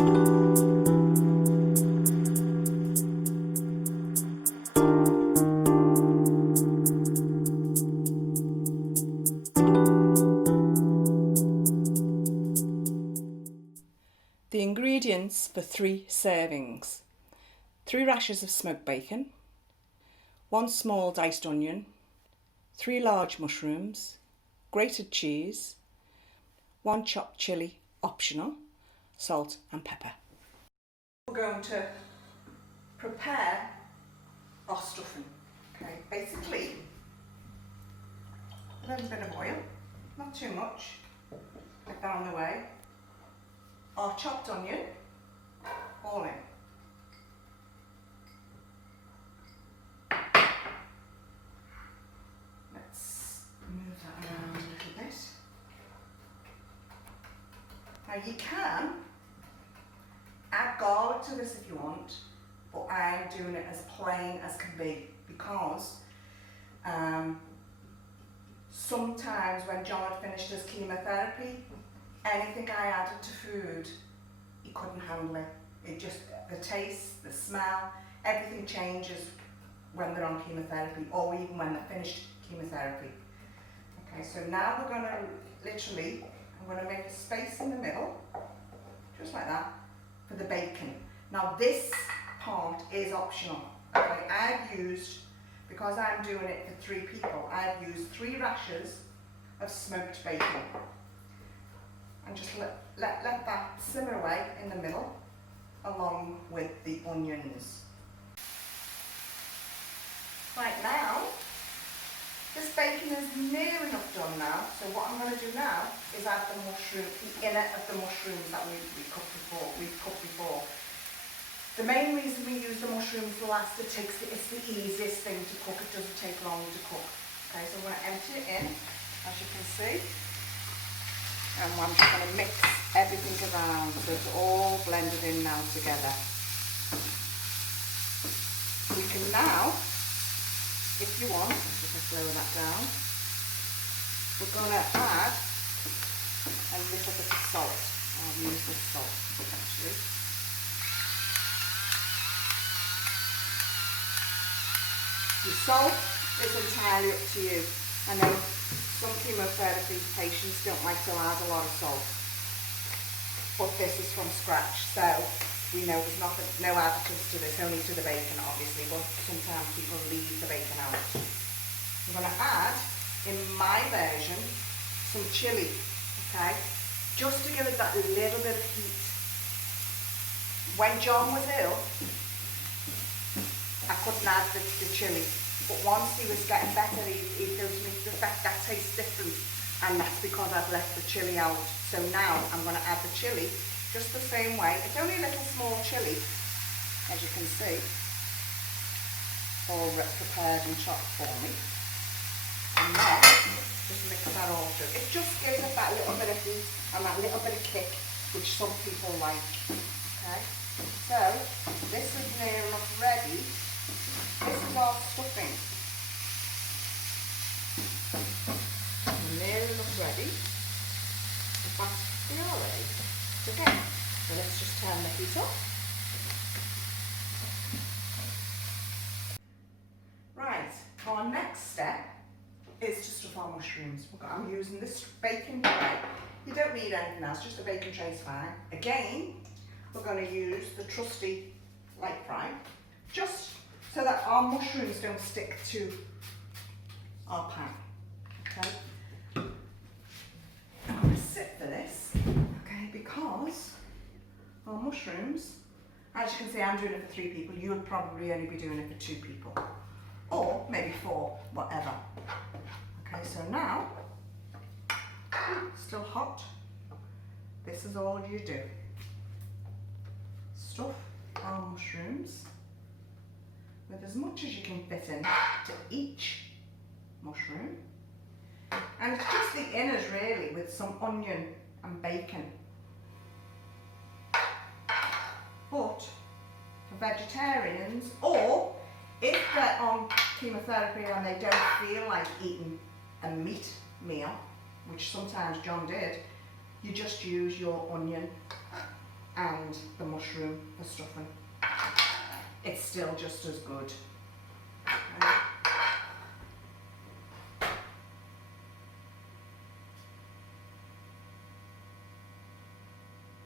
The ingredients for 3 servings: 3 rashers of smoked bacon, 1 small diced onion, 3 large mushrooms, grated cheese, 1 chopped chilli, optional, salt and pepper. We're going to prepare our stuffing. Okay, basically a little bit of oil, not too much, get that on the way. Our chopped onion, all in. Let's move that around a little bit. Now you can add garlic to this if you want, but I'm doing it as plain as can be because sometimes when John had finished his chemotherapy, anything I added to food, he couldn't handle it. It just, the taste, the smell, everything changes when they're on chemotherapy or even when they're finished chemotherapy. Okay, so now we're going to literally, I'm going to make a space in the middle, just like that, for the bacon. Now this part is optional. Okay, I've used, because I'm doing it for 3 people, I've used 3 rashers of smoked bacon. And just let that simmer away in the middle along with the onions. Right now, this bacon is near enough done now, so what I'm going to do now is add the inner of the mushrooms that we cooked before. The main reason we use the mushrooms last, it's the easiest thing to cook, it doesn't take long to cook. Okay, so I'm going to empty it in, as you can see. And I'm just going to mix everything around so it's all blended in now together. We can now, if you want, just lower that down, we're going to add a little bit of salt. I'll use the salt actually. The salt is entirely up to you. I know some chemotherapy patients don't like to add a lot of salt, but this is from scratch, so we know there's no additives to this, only to the bacon obviously, but sometimes people leave the bacon out. I'm going to add, in my version, some chilli, okay, just to give it that little bit of heat. When John was ill, I couldn't add the chilli. But once he was getting better, he goes to me, that tastes different. And that's because I've left the chilli out. So now I'm going to add the chilli just the same way. It's only a little small chilli, as you can see, all prepared and chopped for me. And then just mix that all through. It just gives it that little bit of heat and that little bit of kick, which some people like. Okay, so this is near enough ready. This is our stuffing. Near enough ready. In fact, we are ready. Okay, so let's just turn the heat off. Right, our next step is to stuff our mushrooms. I'm using this bacon tray. You don't need anything else, just a bacon tray is fine. Again, we're going to use the trusty light fry, just so that our mushrooms don't stick to our pan. Okay, I'm going to sit for this, okay, because our mushrooms, as you can see, I'm doing it for 3 people. You would probably only be doing it for 2 people, or maybe 4, whatever. Okay, so now, still hot. This is all you do. Stuff our mushrooms with as much as you can fit in to each mushroom, and it's just the inners really, with some onion and bacon. But for vegetarians, or if they're on chemotherapy and they don't feel like eating a meat meal, which sometimes John did, you just use your onion and the mushroom for stuffing. It's still just as good.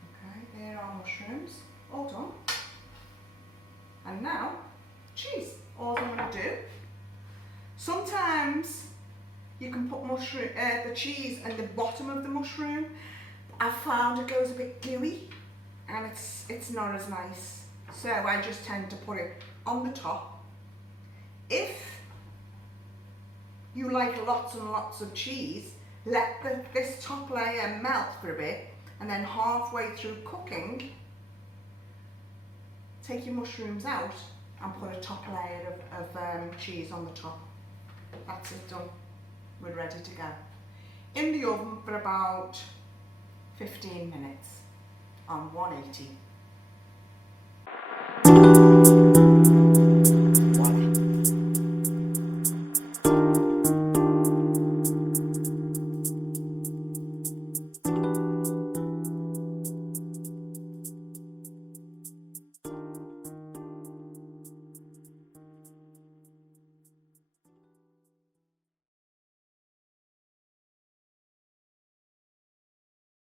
Okay, there are mushrooms, all done. And now, cheese. All I'm going to do, sometimes you can put the cheese at the bottom of the mushroom. I've found it goes a bit gooey and it's not as nice. So I just tend to put it on the top. If you like lots and lots of cheese, let this top layer melt for a bit, and then halfway through cooking, take your mushrooms out and put a top layer of cheese on the top. That's it, done. We're ready to go. In the oven for about 15 minutes on 180.